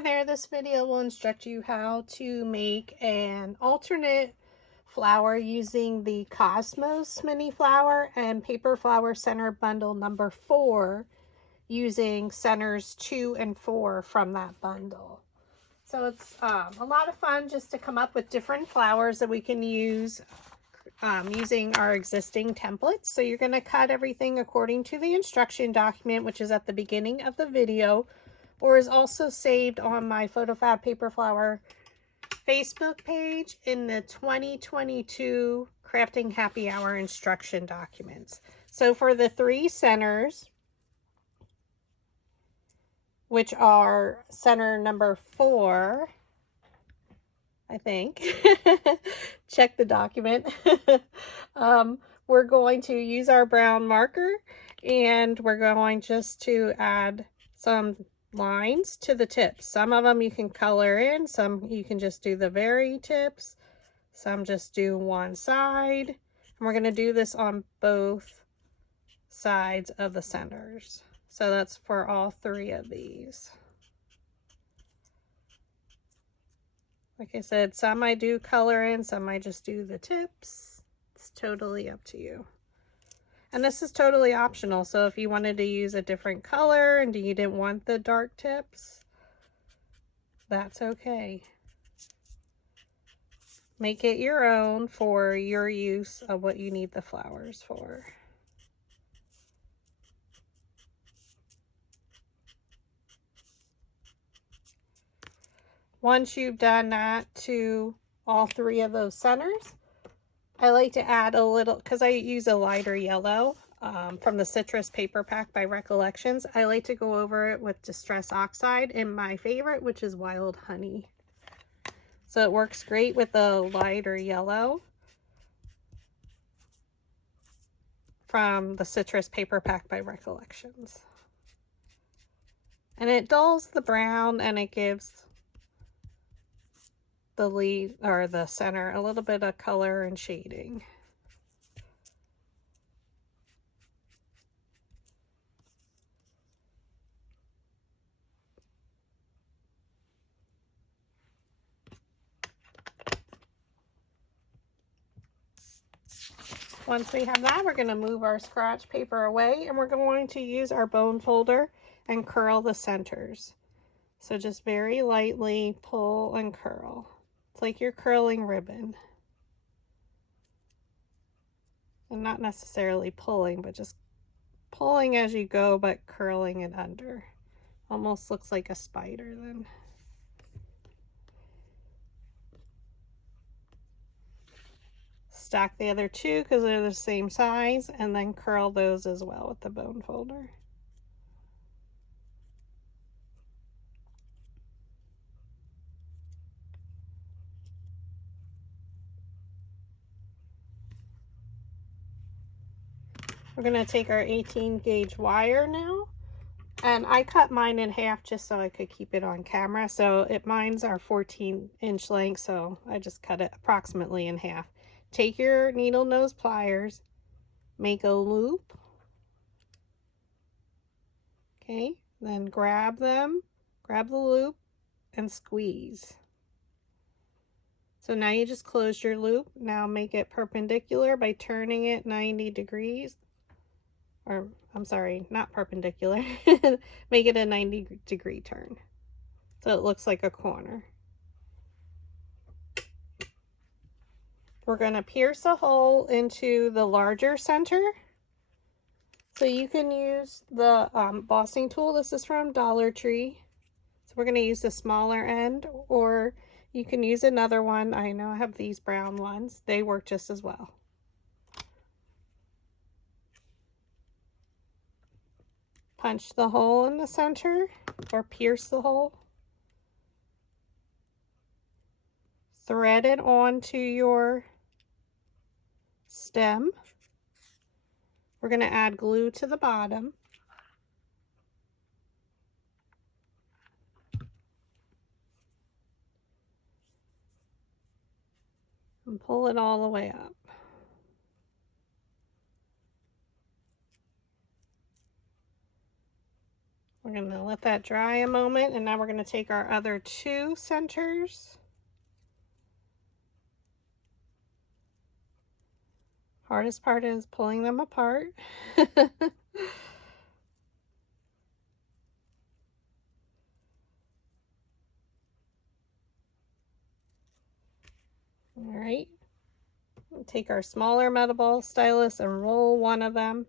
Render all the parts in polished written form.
Hi there, this video will instruct you how to make an alternate flower using the Cosmos mini flower and paper flower center bundle number 4 using centers 2 and 4 from that bundle. So it's a lot of fun just to come up with different flowers that we can use using our existing templates. So you're going to cut everything according to the instruction document, which is at the beginning of the video, or is also saved on my PhotoFab Paper Flower Facebook page in the 2022 Crafting Happy Hour instruction documents. So for the 3 centers, which are center number 4, I think, check the document, we're going to use our brown marker and we're going just to add some lines to the tips. Some of them you can color in, some you can just do the very tips, some just do one side, and we're going to do this on both sides of the centers. So that's for all 3 of these. Like I said, some I do color in, some I just do the tips. It's totally up to you. And this is totally optional, so if you wanted to use a different color and you didn't want the dark tips, that's okay. Make it your own for your use of what you need the flowers for. Once you've done that to all 3 of those centers, I like to add a little, because I use a lighter yellow from the Citrus Paper Pack by Recollections. I like to go over it with Distress Oxide and my favorite, which is Wild Honey. So it works great with the lighter yellow from the Citrus Paper Pack by Recollections. And it dulls the brown and it gives the lead or the center a little bit of color and shading. Once we have that, we're going to move our scratch paper away and we're going to use our bone folder and curl the centers. So just very lightly pull and curl. It's like you're curling ribbon. And not necessarily pulling, but just pulling as you go, but curling it under. Almost looks like a spider then. Stack the other 2 because they're the same size, and then curl those as well with the bone folder. We're going to take our 18 gauge wire now, and I cut mine in half just so I could keep it on camera. So mine's are 14-inch length, so I just cut it approximately in half. Take your needle nose pliers, make a loop, okay, then grab the loop and squeeze. So now you just closed your loop. Now make it perpendicular by turning it 90 degrees. Or, I'm sorry, not perpendicular. Make it a 90-degree turn. So it looks like a corner. We're going to pierce a hole into the larger center. So you can use the embossing tool. This is from Dollar Tree. So we're going to use the smaller end, or you can use another one. I know I have these brown ones. They work just as well. Punch the hole in the center, or pierce the hole. Thread it onto your stem. We're going to add glue to the bottom. And pull it all the way up. We're going to let that dry a moment, and now we're going to take our other two centers. Hardest part is pulling them apart. All right. We'll take our smaller metal ball stylus and roll one of them.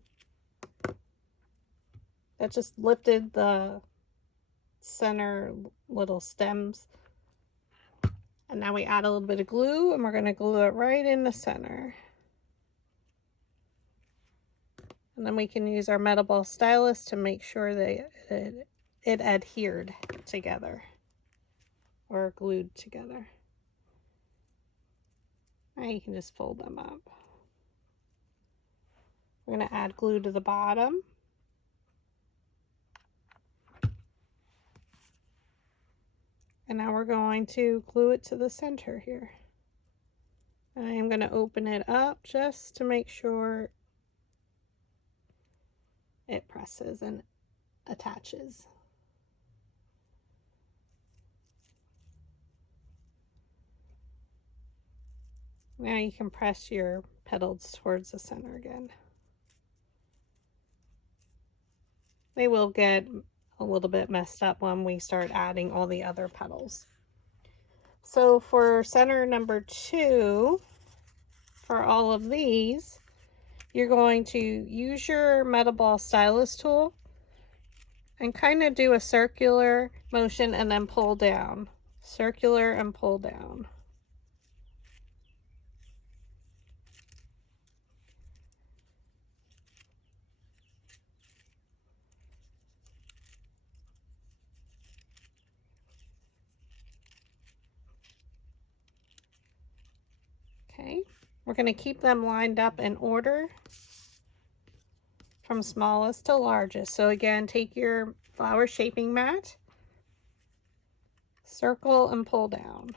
That just lifted the center little stems. And now we add a little bit of glue, and we're going to glue it right in the center. And then we can use our metal ball stylus to make sure that it adhered together or glued together. Now you can just fold them up. We're going to add glue to the bottom. And now we're going to glue it to the center here. I am going to open it up just to make sure it presses and attaches. Now you can press your petals towards the center again. They will get a little bit messed up when we start adding all the other petals. So for center number 2, for all of these, you're going to use your metal ball stylus tool and kind of do a circular motion and then pull down. Circular and pull down. Okay, we're going to keep them lined up in order from smallest to largest. So again, take your flower shaping mat, circle and pull down.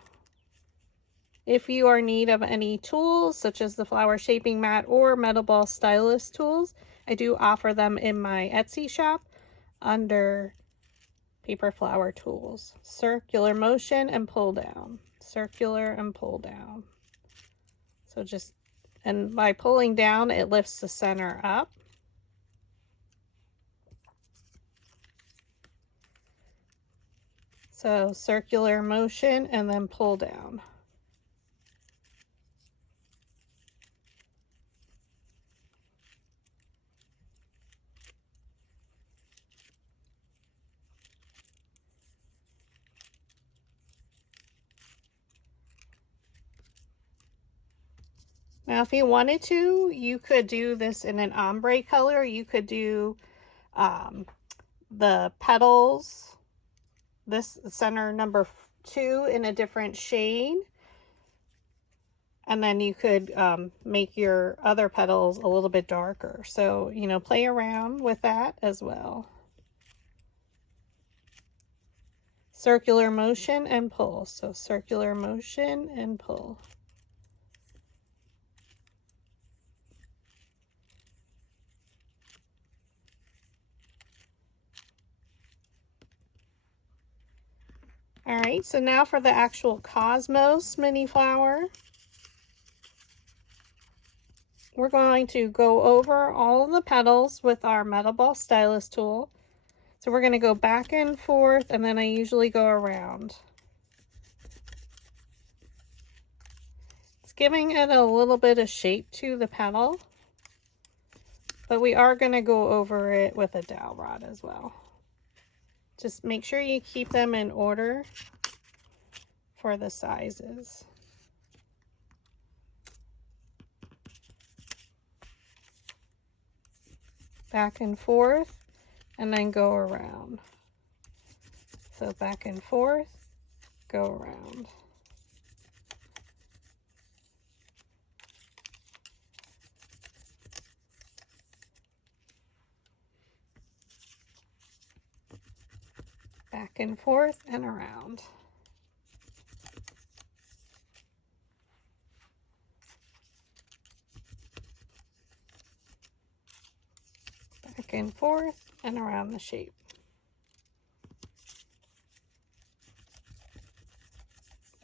If you are in need of any tools, such as the flower shaping mat or metal ball stylus tools, I do offer them in my Etsy shop under paper flower tools. Circular motion and pull down. Circular and pull down. So just, and by pulling down, it lifts the center up. So circular motion and then pull down. Now, if you wanted to, you could do this in an ombre color. You could do the petals, this center number 2, in a different shade. And then you could make your other petals a little bit darker. So, you know, play around with that as well. Circular motion and pull. So circular motion and pull. All right, so now for the actual Cosmos mini flower. We're going to go over all of the petals with our metal ball stylus tool. So we're going to go back and forth, and then I usually go around. It's giving it a little bit of shape to the petal, but we are going to go over it with a dowel rod as well. Just make sure you keep them in order for the sizes. Back and forth, and then go around. So back and forth, go around. Back and forth and around. Back and forth and around the shape.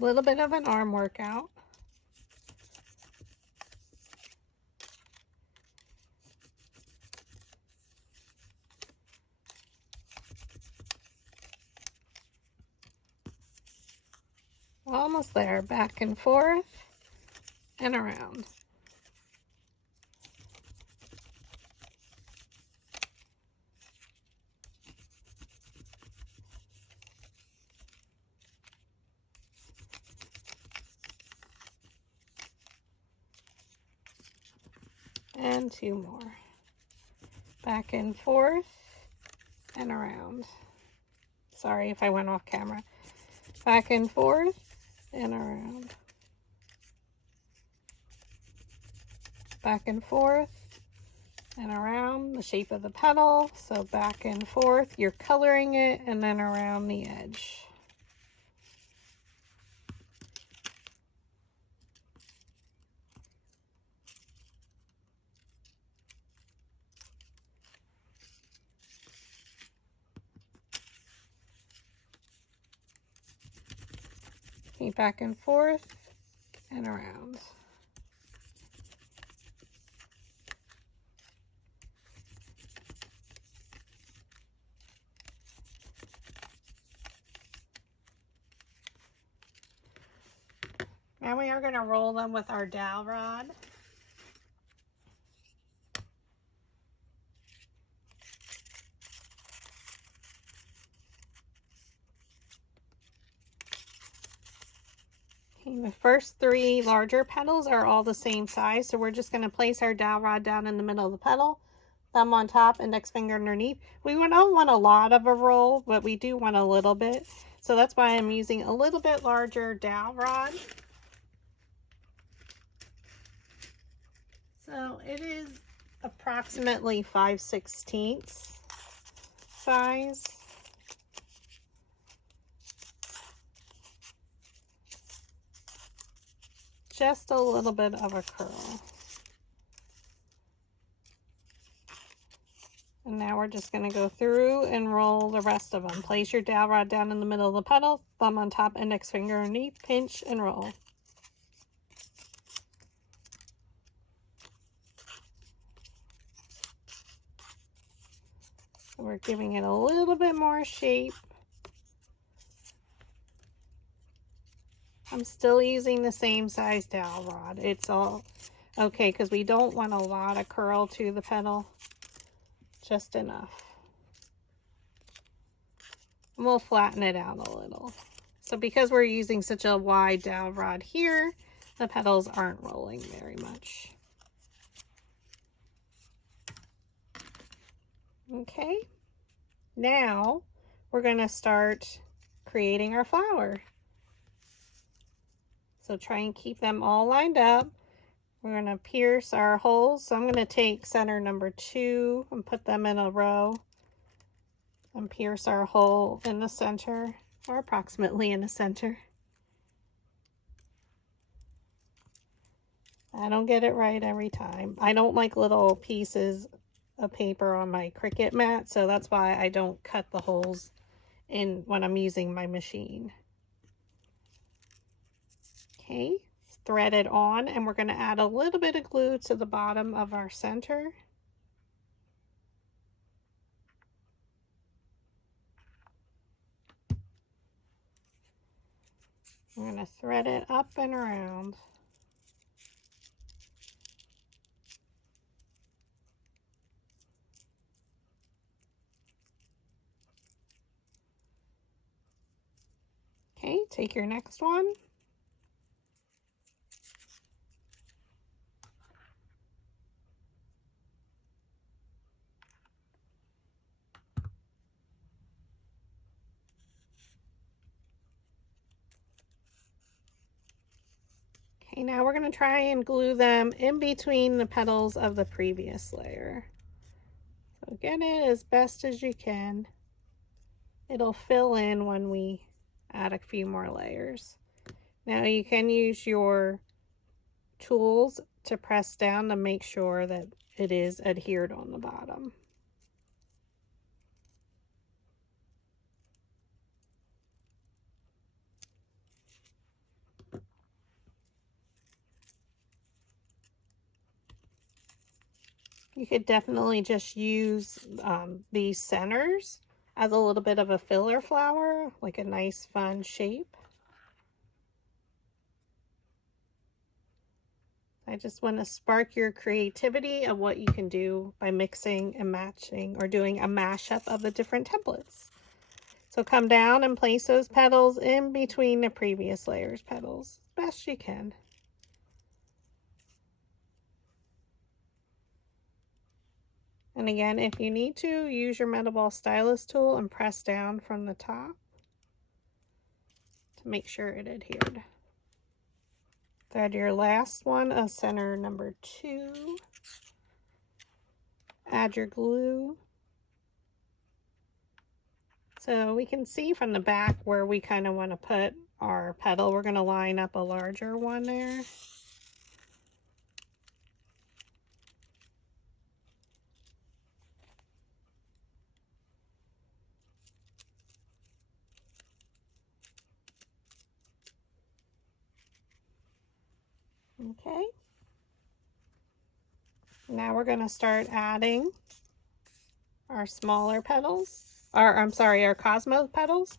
A little bit of an arm workout. Almost there. Back and forth and around. And two more. Back and forth and around. Sorry if I went off camera. Back and forth and around. Back and forth and around the shape of the petal. So back and forth, you're coloring it, and then around the edge. Okay, back and forth and around. Now we are going to roll them with our dowel rod. Okay, the first three larger petals are all the same size, so we're just going to place our dowel rod down in the middle of the petal, thumb on top, index finger underneath. We don't want a lot of a roll, but we do want a little bit, so that's why I'm using a little bit larger dowel rod. So it is approximately 5/16 size. Just a little bit of a curl. And now we're just going to go through and roll the rest of them. Place your dowel rod down in the middle of the petal, thumb on top, index finger underneath, pinch and roll. So we're giving it a little bit more shape. I'm still using the same size dowel rod. It's all okay because we don't want a lot of curl to the petal. Just enough. And we'll flatten it out a little. So because we're using such a wide dowel rod here, the petals aren't rolling very much. Okay, now we're going to start creating our flower. So try and keep them all lined up. We're going to pierce our holes. So I'm going to take center number 2 and put them in a row and pierce our hole in the center, or approximately in the center. I don't get it right every time. I don't like little pieces of paper on my Cricut mat, so that's why I don't cut the holes in when I'm using my machine. Okay, thread it on, and we're going to add a little bit of glue to the bottom of our center. We're going to thread it up and around. Okay, take your next one. Okay, now we're going to try and glue them in between the petals of the previous layer. So get it as best as you can. It'll fill in when we add a few more layers. Now you can use your tools to press down to make sure that it is adhered on the bottom. You could definitely just use these centers as a little bit of a filler flower, like a nice fun shape. I just want to spark your creativity of what you can do by mixing and matching or doing a mashup of the different templates. So come down and place those petals in between the previous layer's petals as best you can. And again, if you need to, use your metal ball stylus tool and press down from the top to make sure it adhered. Thread your last one of center number 2. Add your glue. So we can see from the back where we kind of want to put our petal. We're going to line up a larger one there. Okay. Now we're going to start adding our smaller petals, or I'm sorry, our Cosmos petals.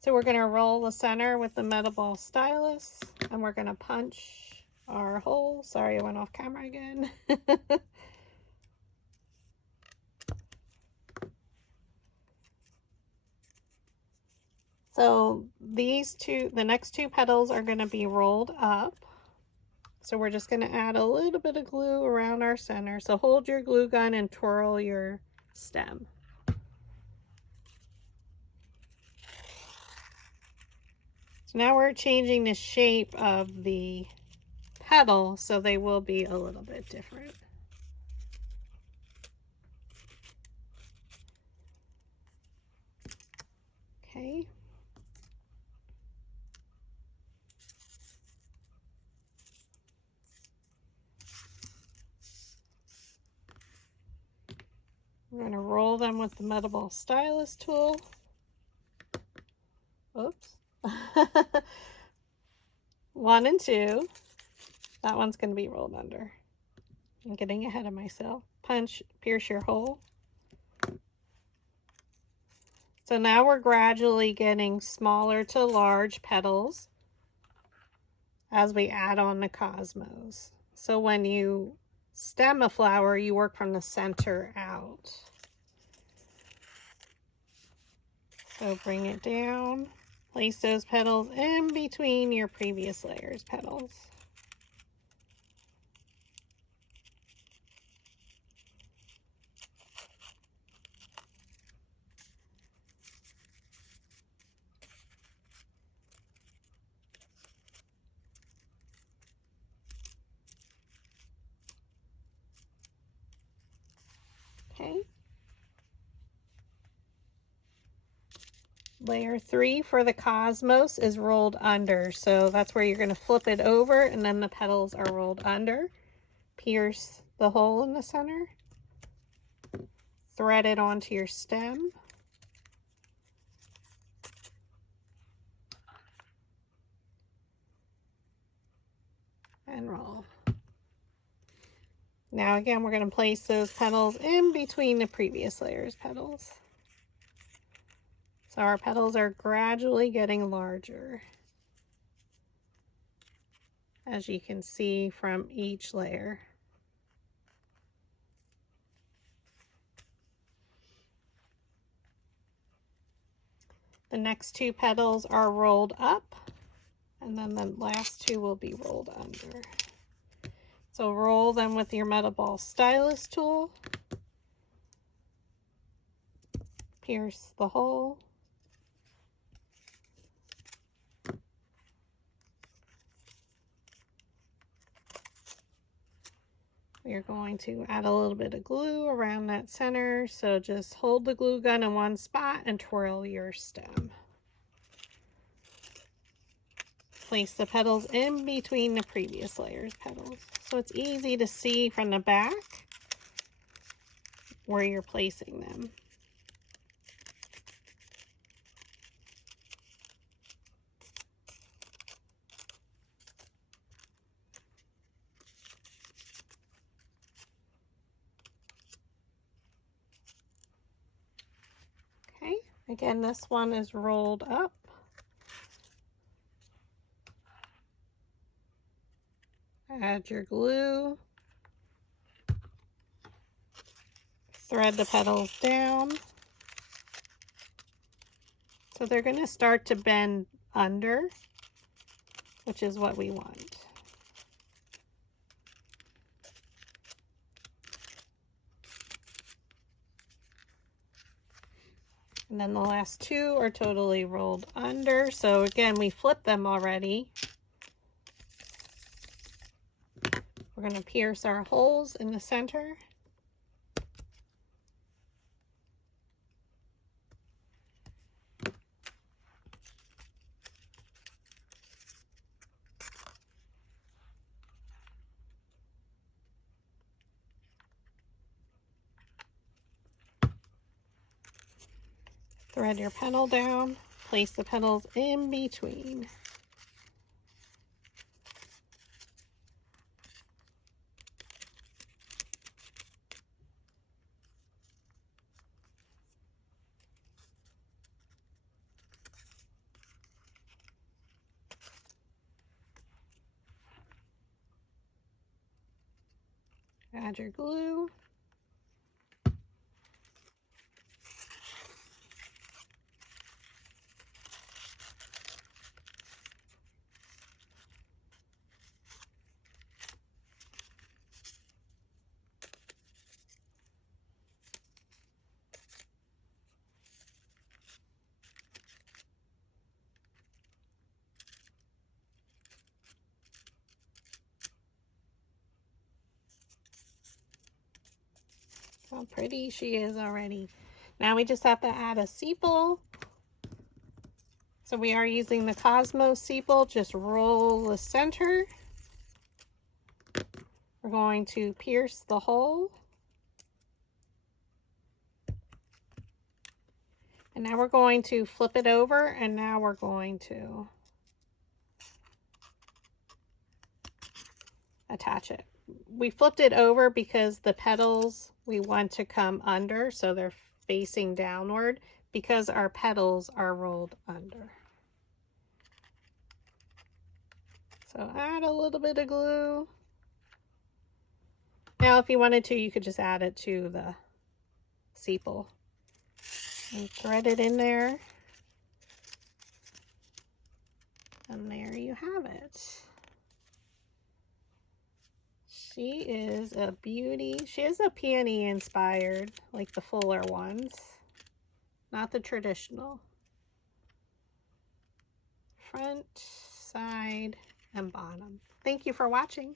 So we're going to roll the center with the metal ball stylus, and we're going to punch our hole. Sorry, I went off camera again. So the next two petals are going to be rolled up. So we're just going to add a little bit of glue around our center. So hold your glue gun and twirl your stem. So now we're changing the shape of the petal, so they will be a little bit different. Okay. We're going to roll them with the metal ball stylus tool. Oops. 1 and 2. That one's going to be rolled under. I'm getting ahead of myself. Punch, pierce your hole. So now we're gradually getting smaller to large petals as we add on the Cosmos. So when you stem a flower, you work from the center out. So bring it down. Place those petals in between your previous layer's petals. Okay. Layer 3 for the Cosmos is rolled under. So that's where you're going to flip it over and then the petals are rolled under. Pierce the hole in the center. Thread it onto your stem. And roll. Now again, we're going to place those petals in between the previous layer's petals. So our petals are gradually getting larger, as you can see from each layer. The next 2 petals are rolled up, and then the last 2 will be rolled under. So roll them with your metal ball stylus tool. Pierce the hole. We're going to add a little bit of glue around that center. So just hold the glue gun in one spot and twirl your stem. Place the petals in between the previous layer's petals. So it's easy to see from the back where you're placing them. Again, this one is rolled up. Add your glue. Thread the petals down. So they're going to start to bend under, which is what we want. And then the last two are totally rolled under. So again, we flipped them already. We're going to pierce our holes in the center. Thread your petal down, place the petals in between. Add your glue. How pretty she is already. Now we just have to add a sepal. So we are using the Cosmos sepal. Just roll the center. We're going to pierce the hole. And now we're going to flip it over, and now we're going to attach it. We flipped it over because the petals we want to come under, so they're facing downward because our petals are rolled under. So add a little bit of glue. Now if you wanted to, you could just add it to the sepal and thread it in there. And there you have it. She is a beauty. She is a peony inspired, like the fuller ones, not the traditional. Front, side, and bottom. Thank you for watching.